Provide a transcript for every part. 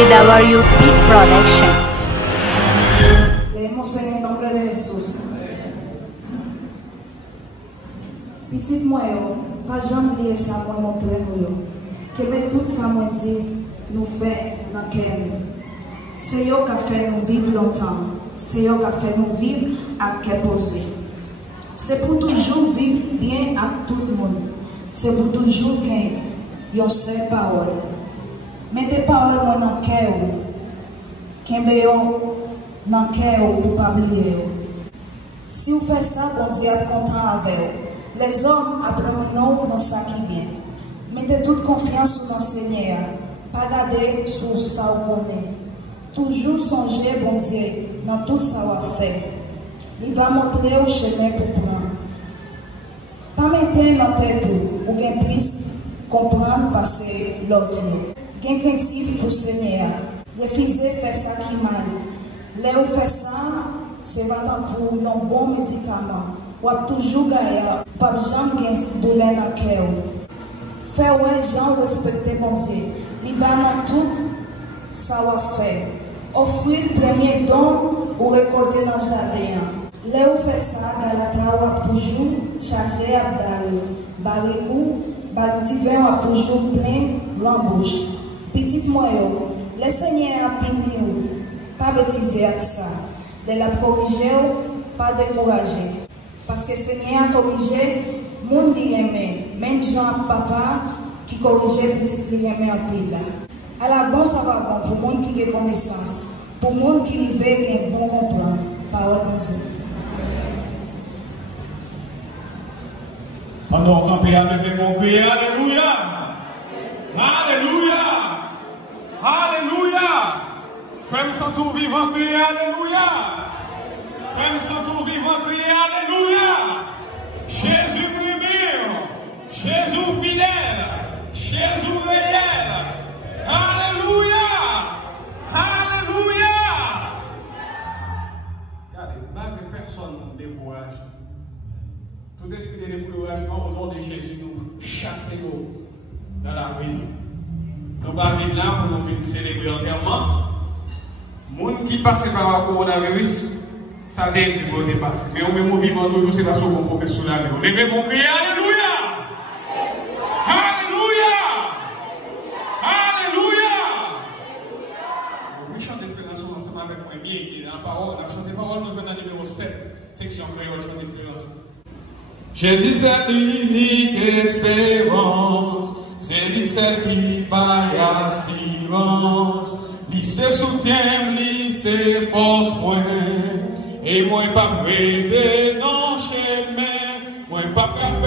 TWP Production. Leemos en el nombre de Jesús. Petit moi, pas jamais oublier ça, moi montrer nous. Que met tout ça, moi dit, nous fait dans quel. C'est eux qui a fait nous vivre longtemps. C'est eux qui a fait nous vivre à quel poser. C'est pour toujours vivre bien avec tout le monde. C'est pour toujours gagner une seule parole. Mettez parole moi dans le cœur. Qu'embéon dans le cœur pour ne pas oublier. Si vous faites ça, bon Dieu est content avec vous. Les hommes apprennent dans ça qui vient. Mettez toute confiance dans le Seigneur. Pas garder sur ça vous connaissez. Toujours songer, bon Dieu, dans tout ça vous fait. Il va montrer au chemin pour prendre. Pas mettre dans tête ou bien plus comprendre passer l'autre. Gain craintif pour le Seigneur. Refuser faire ça qui mal. Là où fait ça, c'est vraiment pour un bon médicament. Ou toujours gagner, pas jamais gagner de l'air dans le cœur. Faire ouais, gens respecter bon Dieu. Il va dans tout ça va faire. Offrir le premier don ou récolter dans le jardin. Là où fait ça, Galata va toujours charger à d'aller. Barrez-vous, Baltivin va toujours plein l'embauche. Petit moyen, le Seigneur a béni, pas bêtiser avec ça. De la corriger, pas décourager. Parce que le Seigneur a corrigé, monde qui aimait, même Jean papa qui corrigeait petit qui aimait en pile. À la bonne, ça va bon pour le monde qui a connaissance, pour le monde qui veut un bon comprendre. Parole de Dieu. Pendant qu'on peut lever mon cri, alléluia! Alléluia! Alléluia! Femme sans tout vivant, crier alléluia! Femme sans tout vivant, crier alléluia! Jésus premier, Jésus fidèle, Jésus réel. Alléluia! Alléluia! Regardez, même personne ne décourage. Tout esprit de découragement au nom de Jésus, nous chassez-nous dans la vie. Nous ne pas venir là pour nous venir célébrer entièrement. Les gens qui passent par le coronavirus, ça vient pour dépasser. Mais au même vivant toujours, c'est parce qu'on peut sous la vie. Levez mon cri, alléluia! Alléluia! Alléluia! Vous chantez l'espérance ensemble avec moi bien. La parole, la chantez parole, nous venons dans le numéro 7, section créole, chantez l'espérance. Jésus, c'est l'unique espérance. C'est lui celle qui paye assurance. Lui se soutient, lui se force point. Et moi, pas prêter dans le chemin. Moi, pas faire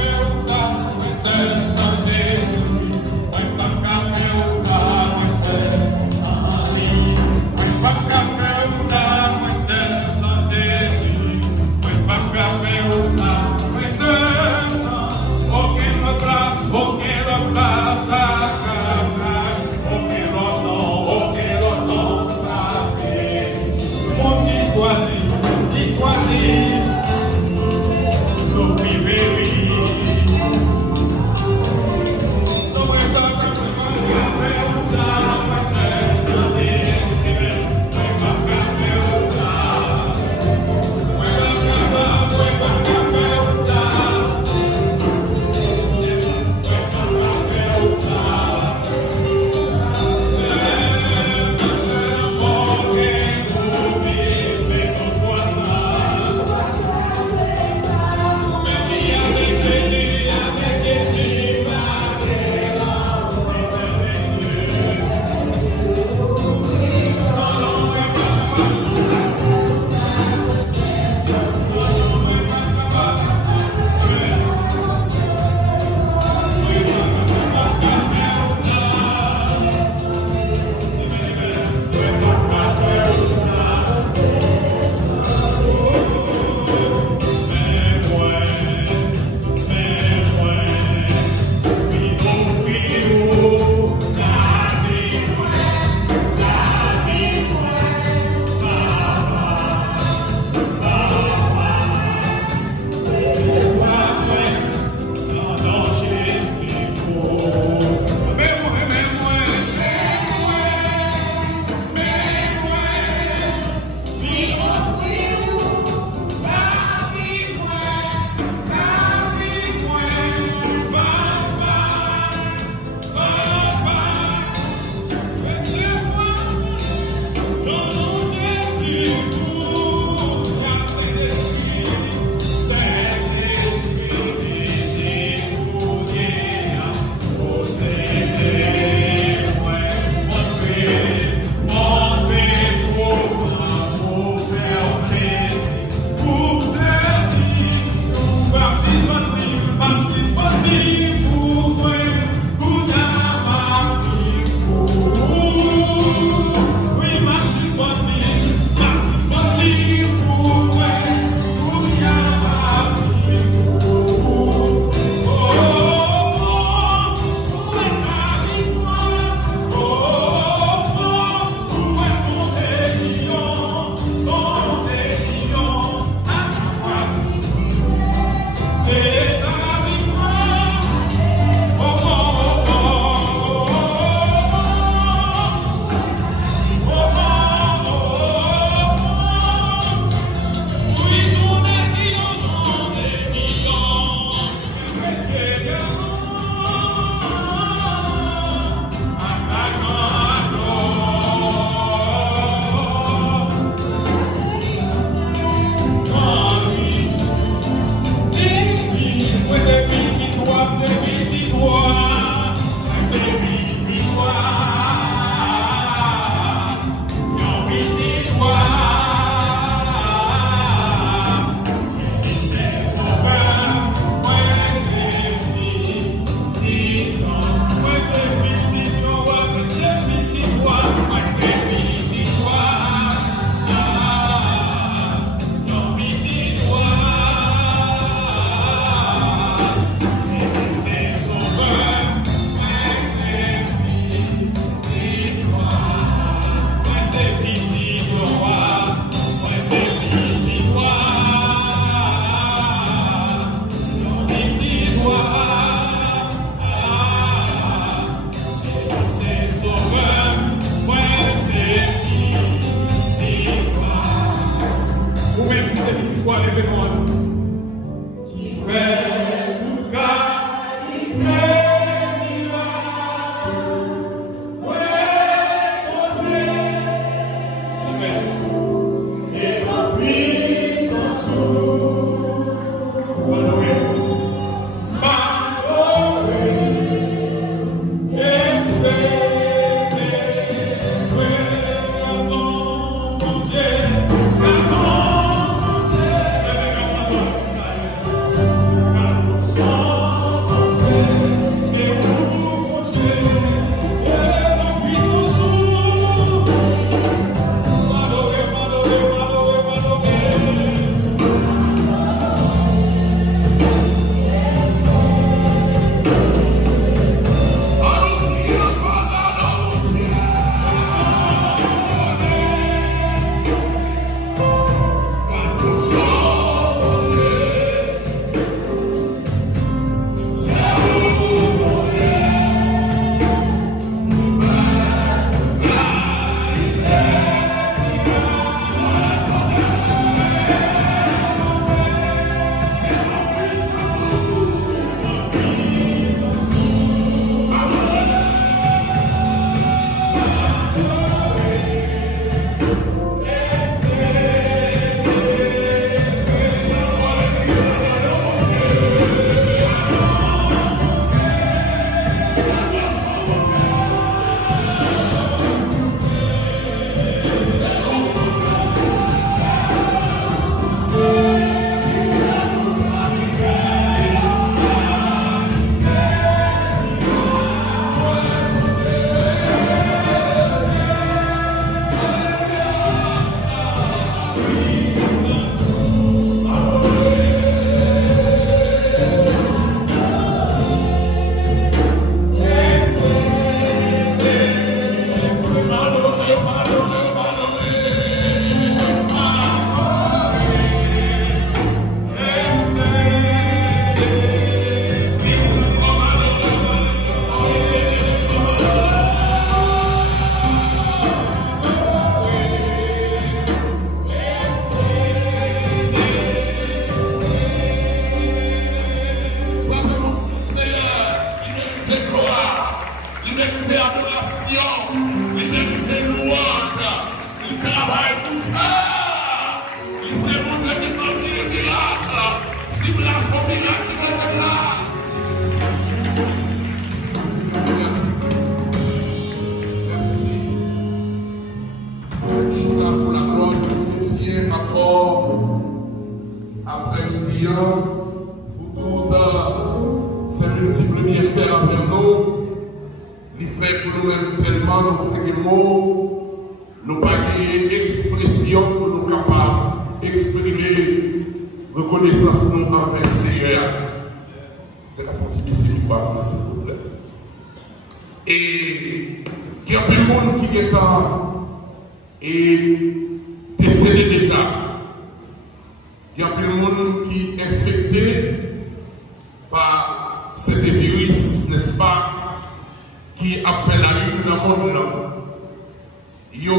ça, mais seul sans Jésus. Moi, pas faire ça, mais seul sans lui. Moi, pas faire ça, mais seul sans Jésus. Moi, pas faire ça, mais seul sans aucune place, aucune place. Sophie Baby. mérité adoration, il mérité louange, il travaille pour ça. Il s'est montré qu'il m'a mis le miracle. Si vous l'avez fait miracle, il va être là. Merci. Je t'en pour la gloire de Dieu encore après-midi pour toutes ces multiples bienfaits envers nous. Il fait pour nous-mêmes tellement nous pas de mots, nous pas d'expression pour nous capables d'exprimer reconnaissance nous envers le Seigneur. C'était la fontaine de s'il vous plaît. Et il y a plein de monde qui est décédé déjà. Il y a plein de monde qui est infecté par ce virus, n'est-ce pas, qui a fait la lune dans le monde. Il y a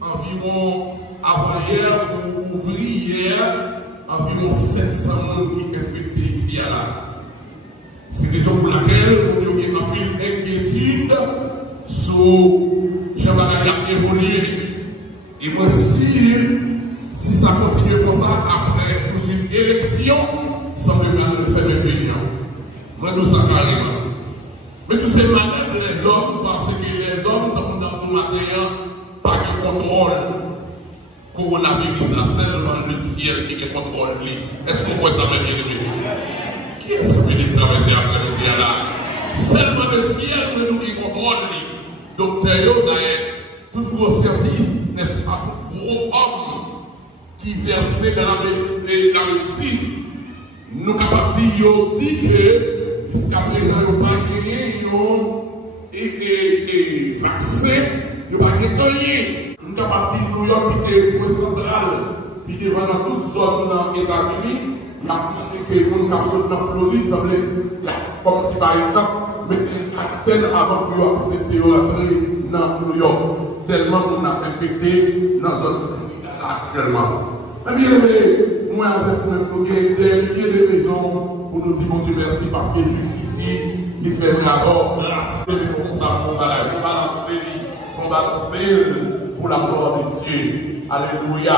environ avant-hier ou ouvrière, environ 700 personnes qui sont infectées ici à là. C'est la raison pour laquelle nous avons une inquiétude sur Jean-Marie a évolué. Et moi, si ça continue comme ça, après toute une élection, ça me met à le faire de pays. Moi, nous sommes carrément. Mais tout ces malades, les hommes, parce que les hommes, dans le matin, pas de contrôle. Coronavirus, c'est seulement le ciel qui est contrôlé. Est-ce qu'on voit ça, bien aimé? Qui est-ce qui veut traverser après-midi là? Seulement le ciel que nous qui contrôle. Docteur, d'ailleurs, tout gros scientiste, n'est-ce pas, tout gros homme qui versait dans la médecine, nous capables de dire que jusqu'à présent, il n'y a pas gagné et vaccin, il n'y a pas gagné. Nous sommes capables de dire New York qui est le central, puis qui est dans toute zone dans les États-Unis. Il y a que les gens qui sont dans Floride, ça veut dire, comme si par exemple, mettre un capitaine avant que vous acceptez l'entrée dans New York, tellement on a infecté dans la zone actuellement. Mais bien aimé, moi avec nous, des milliers de maisons pour nous dire bon Dieu merci parce que jusqu'ici, il fait encore grâce comme ça, on va lancer pour la gloire de Dieu. Alléluia,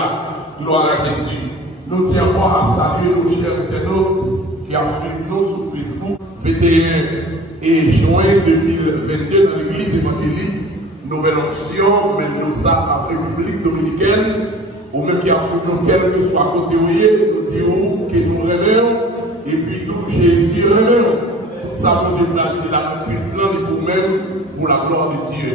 gloire à Jésus. Nous tiens à saluer nos chers internautes qui ont suivi nous sur Facebook. 21 juin 2022 dans l'église évangélique Nouvelle Onction, nous ça en République Dominicaine, ou même qui a suivi nous quel que soit côté où nous disons que nous remercions, et puis tout Jésus remercions. Tout ça pour nous la plan de vous-même pour la gloire de Dieu.